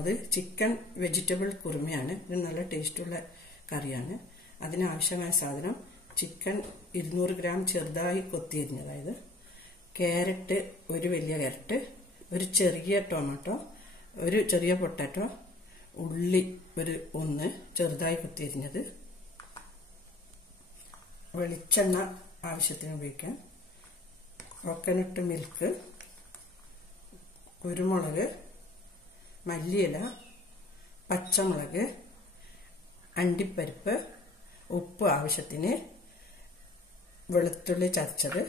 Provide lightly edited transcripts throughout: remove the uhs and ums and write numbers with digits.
അത് chicken vegetable കുറുമയാണ്. ഇത് നല്ല ടേസ്റ്റുള്ള കറിയാണ്. അതിനാവശ്യമായ സാധനം ചിക്കൻ 200 ഗ്രാം ചെറുതായി കൊത്തിയരിഞ്ഞത്, അതായത് ക്യാരറ്റ് ഒരു വലിയ ക്യാരറ്റ്, ഒരു ചെറിയ ടൊമാറ്റോ, ഒരു ചെറിയ പൊട്ടാറ്റോ, ഉള്ളി ഒന്ന് ചെറുതായി കൊത്തിയരിഞ്ഞത്, വെളിച്ചെണ്ണ ആവശ്യത്തിന് ഉപയോഗിക്കാം, കോക്കനട്ട് മിൽക്ക്, കുരുമുളക്, മല്ലിയില, പച്ചമുളക്, അണ്ടിപ്പരിപ്പ്, ഉപ്പ് ആവശ്യത്തിന്, വെളുത്തുള്ളി ചതച്ചത്,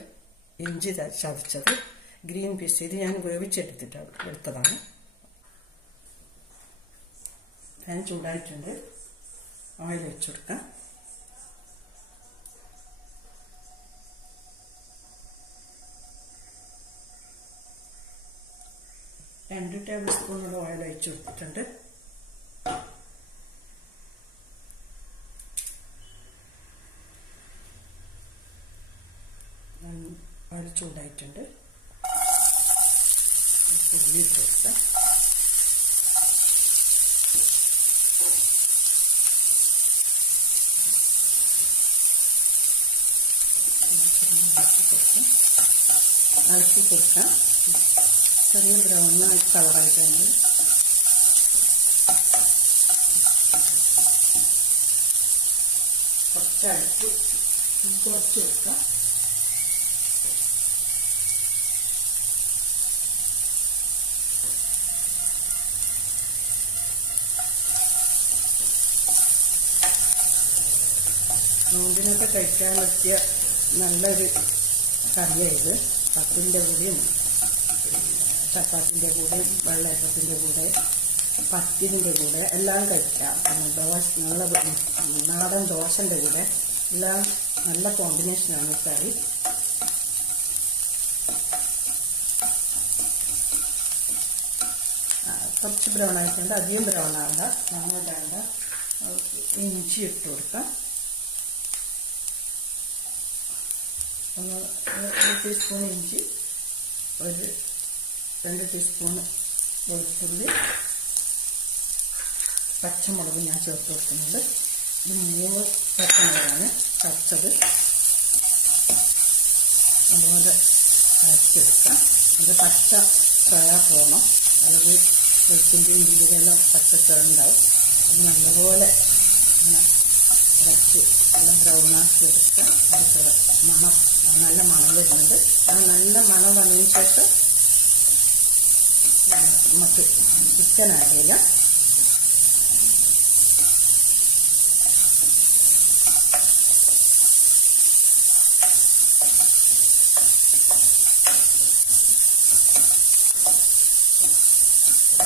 ഇഞ്ചി ചതച്ചത്, ഗ്രീൻ പീസ്. ഇത് ഞാൻ എടുത്തതാണ്. പാൻ ചൂടായിട്ടുണ്ട്. ഓയിൽ വെച്ച് കൊടുക്കാം. രണ്ട് ടേബിൾ സ്പൂണോട് ഓയിൽ ഒഴിച്ച് കൊടുത്തിട്ടുണ്ട്. ഓയിൽ ചൂടായിട്ടുണ്ട്. ഉള്ളി ഇട്ട് കൊടുക്കാം. ഇളക്കി കൊടുക്കാം. ചെറിയ ബ്രൗൺ കളറായിട്ടുണ്ട്. കുറച്ച് കൊടുക്കാം. നോമ്പിനൊക്കെ കഴിക്കാൻ പറ്റിയ നല്ലൊരു കറിയായത്. പത്തിൻ്റെ കൂടെയും ചപ്പാത്തിൻ്റെ കൂടെ, വെള്ളയപ്പത്തിൻ്റെ കൂടെ, പത്തിരിൻ്റെ കൂടെ എല്ലാം കഴിക്കാം. നല്ല നാടൻ ദോശൻ്റെ കൂടെ എല്ലാം നല്ല കോമ്പിനേഷനാണ് ഈ കറി. കുറച്ച് ബ്രൗൺ ആയിട്ടുണ്ട്. അധികം ബ്രൗൺ ആകണ്ട. നമ്മൾ വേണ്ട. ഇഞ്ചി ഇട്ട് കൊടുക്കാം. ഒരു ടീസ്പൂൺ ഇഞ്ചി, 2 ടീസ്പൂൺ വെളുത്തുള്ളി, പച്ചമുളക് ഞാൻ ചേർത്ത് കൊടുക്കുന്നുണ്ട്. ഇത് 3 പച്ചമുളകാണ് ചതച്ചത്. അതുപോലെ അരച്ചെടുക്കാം. അത് പച്ച ചുവ പോകണം. അല്ലെങ്കിൽ വെളുത്തുള്ളിയും ഇഞ്ചിയെല്ലാം പച്ച ചുവ ഉണ്ടാവും. അത് നല്ലപോലെ അരച്ച് എല്ലാം ബ്രൗണാക്കി എടുക്കാം. അത് മണം, നല്ല മണം വരുന്നുണ്ട്. അത് നല്ല മണം വന്നതിന് ശേഷം നമുക്ക് ചിക്കൻ ആഡ് ചെയ്യാം.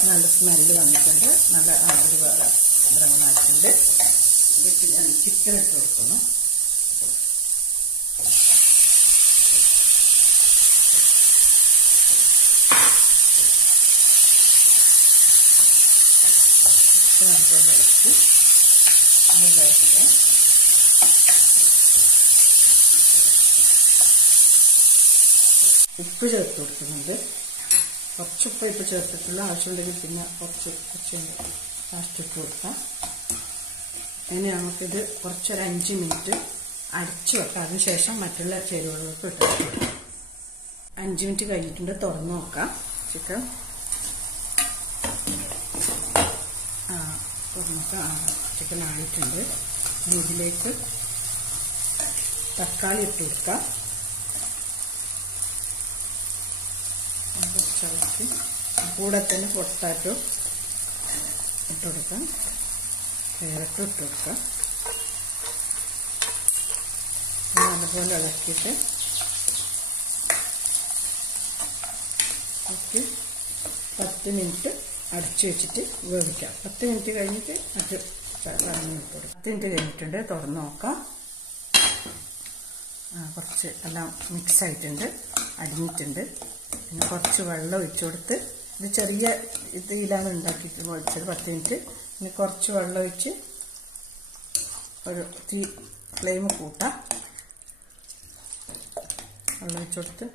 നല്ല സ്മെല്ല് വന്നിട്ടുണ്ട്. നല്ല ഒരു ബ്രൗൺ ആയിട്ടുണ്ട്. ഞാൻ ചിക്കൻ ഇട്ട് കൊടുക്കുന്നു. നല്ലപോലെ ഇളക്കി കഴിക്കാം. ഉപ്പ് ചേർത്ത് കൊടുക്കുന്നുണ്ട്. കുറച്ച് ഉപ്പ് ഇപ്പോൾ ചേർത്തിട്ടുള്ള, ആവശ്യമുണ്ടെങ്കിൽ പിന്നെ കുറച്ച് ലാസ്റ്റ് ഇട്ട് കൊടുക്കാം. ഇനി നമുക്കിത് കുറച്ചൊരു 5 മിനിറ്റ് അരച്ച് വെക്കാം. അതിനുശേഷം മറ്റുള്ള ചേരുവകൾക്ക് ഇട്ട് കൊടുക്കാം. 5 മിനിറ്റ് കഴിഞ്ഞിട്ടുണ്ട്. തുറന്ന് നോക്കാം. ചിക്കൻ ചിക്കൻ ആയിട്ടുണ്ട്. ഇതിലേക്ക് തക്കാളി ഇട്ട് കൊടുക്കാം. കുറച്ചിളക്കി കൂടെ തന്നെ പൊട്ടാറ്റോ ഇട്ട് കൊടുക്കാം. ക്യാരറ്റ് ഇട്ട് കൊടുക്കാം. അതുപോലെ ഇളക്കിയിട്ട് 10 മിനിറ്റ് അടച്ചു വെച്ചിട്ട് വേവിക്കാം. 10 മിനിറ്റ് കഴിഞ്ഞിട്ട് മറ്റ് കറിഞ്ഞ് ഇട്ട് കൊടുക്കാം. 10 മിനിറ്റ് കഴിഞ്ഞിട്ടുണ്ട്. തുറന്ന് നോക്കാം. കുറച്ച് എല്ലാം മിക്സ് ആയിട്ടുണ്ട്, അടിഞ്ഞിട്ടുണ്ട്. പിന്നെ കുറച്ച് വെള്ളം ഒഴിച്ചു കൊടുത്ത്, ഇത് ചെറിയ ഇതിലാണ് ഉണ്ടാക്കിയിട്ട് ഒഴിച്ചത്. 10 മിനിറ്റ്. പിന്നെ കുറച്ച് വെള്ളം ഒഴിച്ച് ഒരു ഫ്ലെയിം കൂട്ടാം. വെള്ളം ഒഴിച്ചു കൊടുത്ത്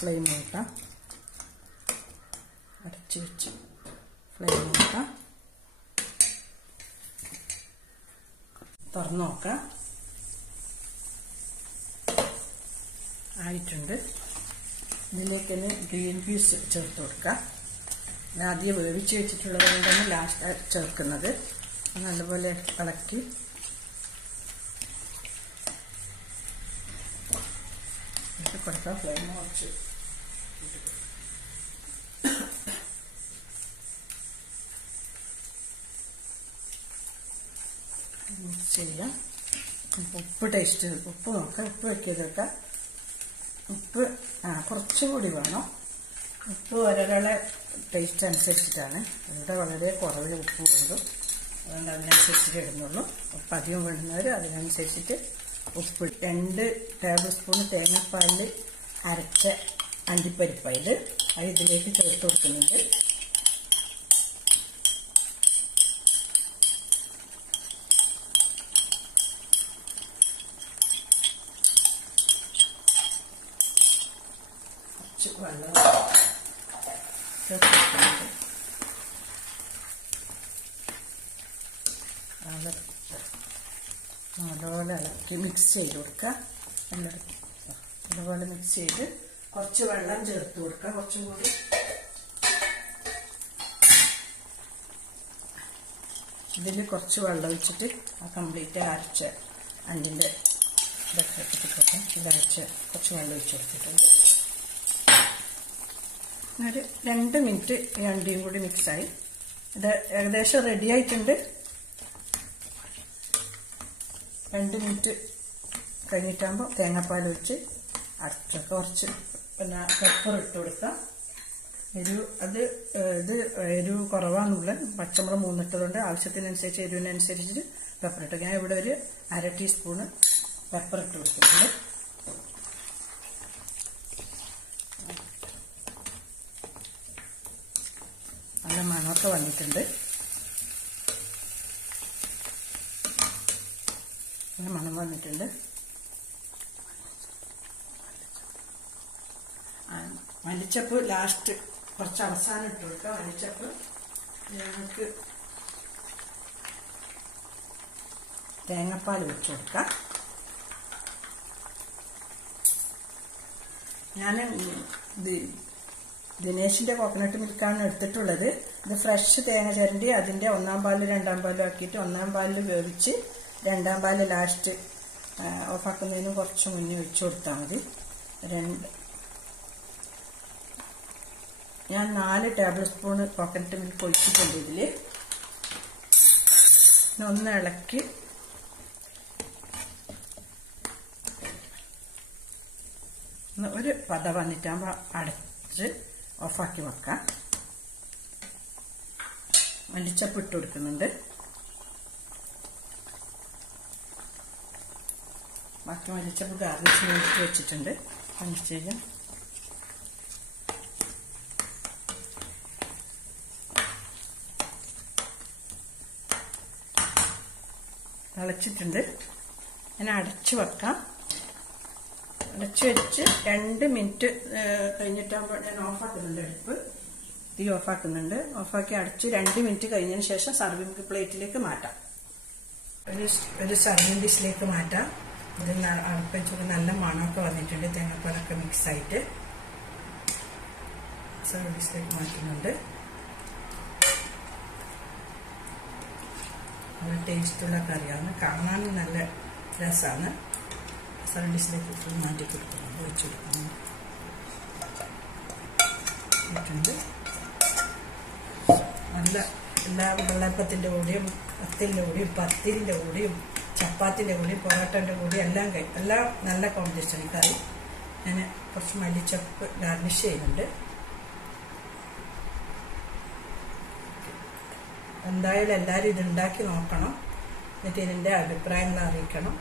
ഫ്ലെയിം കൂട്ടാം. അടച്ചു വെച്ച് ഫ്ലെയിം നോക്കാം, തുറന്നു നോക്കാം. ആയിട്ടുണ്ട്. ഇതിലേക്ക് തന്നെ ഗ്രീൻ പീസ് ചേർത്ത് കൊടുക്കാം. ആദ്യം വേവിച്ച് വെച്ചിട്ടുള്ളത് കൊണ്ടാണ് ലാസ്റ്റ് ചേർക്കുന്നത്. നല്ലപോലെ ഇളക്കി കൊടുക്കാം. ഫ്ലെയിം കുറച്ച് മിക്സ് ചെയ്യാം. ഉപ്പ് ടേസ്റ്റ്, ഉപ്പ് നോക്കാം, ഉപ്പ് വെക്കിയത് വെക്കാം. ഉപ്പ് കുറച്ചും കൂടി വേണം. ഉപ്പ് ഓരോരാളെ ടേസ്റ്റ് അനുസരിച്ചിട്ടാണ്. ഇവിടെ വളരെ കുറവ് ഉപ്പ് വേണ്ടു, അതുകൊണ്ട് അതിനനുസരിച്ചിട്ട് ഇടുന്നുള്ളൂ. ഉപ്പ് അധികം വേണ്ടുന്നവർ അതിനനുസരിച്ചിട്ട് ഉപ്പ്. 2 ടേബിൾ സ്പൂൺ തേങ്ങാപ്പാലിൽ അരച്ച അണ്ടിപ്പരിപ്പായത് അത് ഇതിലേക്ക് ചേർത്ത് കൊടുക്കുന്നുണ്ട്. വെള്ളം നല്ലപോലെ ഇളക്കി മിക്സ് ചെയ്ത് കൊടുക്കുക. നല്ലപോലെ മിക്സ് ചെയ്ത് കുറച്ച് വെള്ളം ചേർത്ത് കൊടുക്കുക. കുറച്ചും കൂടി ഇതിൽ കുറച്ച് വെള്ളം ഒഴിച്ചിട്ട് ആ കംപ്ലീറ്റ് അരച്ച അണ്ടിൻ്റെ ഇതൊക്കെ ഇട്ടിട്ട് ഇതരച്ച് കുറച്ച് വെള്ളം ഒഴിച്ച് കൊടുത്തിട്ടുണ്ട്. ഒരു 2 മിനിറ്റ് ഈ അണ്ടിയും കൂടി മിക്സായി. ഇത് ഏകദേശം റെഡി ആയിട്ടുണ്ട്. 2 മിനിറ്റ് കഴിഞ്ഞിട്ടാകുമ്പോൾ തേങ്ങാപ്പാൽ ഒഴിച്ച് അടച്ചൊക്കെ കുറച്ച് പിന്നെ പെപ്പർ ഇട്ട് കൊടുക്കാം. എരിവ് കുറവാന്നുള്ള പച്ചമുളക് 3 ഇട്ടതുകൊണ്ട് ആവശ്യത്തിനനുസരിച്ച് എരിവിനനുസരിച്ച് പെപ്പർ ഇട്ട്. ഞാൻ ഇവിടെ ഒരു 1/2 ടീസ്പൂണ് പെപ്പർ ഇട്ട് കൊടുത്തിട്ടുണ്ട്. നല്ല മണമൊക്കെ വന്നിട്ടുണ്ട്. നല്ല മണം വന്നിട്ടുണ്ട്. മല്ലിച്ചപ്പ് ലാസ്റ്റ് കുറച്ച് അവസാനം ഇട്ട് കൊടുക്കുക. മല്ലിച്ചപ്പ് ഞങ്ങൾക്ക് തേങ്ങാപ്പാൽ ഒഴിച്ചു കൊടുക്കാം. ഞാൻ ദിനേശിന്റെ കോക്കനട്ട് മിൽക്കാണ് എടുത്തിട്ടുള്ളത്. ഇത് ഫ്രഷ് തേങ്ങ ചിരണ്ടി അതിന്റെ 1-ാം പാല് 2-ാം പാലും ആക്കിയിട്ട് 1-ാം പാലിൽ വേവിച്ച് 2-ാം പാല് ലാസ്റ്റ് ഓഫാക്കുന്നതിന് കുറച്ച് മുന്നേ ഒഴിച്ചു കൊടുത്താൽ മതി. ഞാൻ 4 ടേബിൾ സ്പൂൺ കോക്കനട്ട് മിൽക്ക് ഒഴിച്ചിട്ടുണ്ട്. ഇതില് ഒന്ന് ഇളക്കി ഒരു പത വന്നിട്ടാകുമ്പോൾ അടച്ച് ഓഫാക്കി വെക്കാം. മല്ലിച്ചപ്പ് ഇട്ട് കൊടുക്കുന്നുണ്ട്. ബാക്കി മല്ലിച്ചപ്പ് ഗാർണിഷ് വേവിച്ച് വെച്ചിട്ടുണ്ട്. ഗാർണിഷ് ചെയ്യാം. തിളച്ചിട്ടുണ്ട്. ഞാൻ അടച്ചു വെക്കാം. അടച്ചു വെച്ച് 2 മിനിറ്റ് കഴിഞ്ഞിട്ടാകുമ്പോൾ ഞാൻ ഓഫാക്കുന്നുണ്ട്. അടുപ്പ് തീ ഓഫാക്കുന്നുണ്ട്. ഓഫാക്കി അടച്ച് 2 മിനിറ്റ് കഴിഞ്ഞതിന് ശേഷം സർവിംഗ് പ്ലേറ്റിലേക്ക് മാറ്റാം. ഒരു സർവിംഗ് ഡിഷിലേക്ക് മാറ്റാം. ഇത് അടുപ്പ് വെച്ചൊക്കെ നല്ല മണമൊക്കെ വന്നിട്ടുണ്ട്. തേങ്ങാപ്പാലൊക്കെ മിക്സ് ആയിട്ട് സർവിംഗ് ഡിഷിലേക്ക് മാറ്റുന്നുണ്ട്. നല്ല ടേസ്റ്റുള്ള കറിയാണ്. കാണാനും നല്ല രസമാണ്. സർവിംഗ് ഡിഷിലേക്ക് മാറ്റി കൊടുക്കുന്നു, ഒഴിച്ചു കൊടുക്കുന്നു. നല്ല എല്ലാ വെള്ളപ്പത്തിൻ്റെ കൂടെയും പത്തിൻ്റെ കൂടെയും പത്തിരിൻ്റെ കൂടെയും ചപ്പാത്തിൻ്റെ കൂടെയും പൊറോട്ടൻ്റെ കൂടെയും എല്ലാം നല്ല കോമ്പിനേഷൻ കറി. ഞാൻ കുറച്ച് മല്ലിച്ചപ്പ് ഗാർണിഷ് ചെയ്യുന്നുണ്ട്. എന്തായാലും എല്ലാവരും ഇതുണ്ടാക്കി നോക്കണം. എന്നിട്ട് ഇതിൻ്റെ അഭിപ്രായങ്ങൾ അറിയിക്കണം.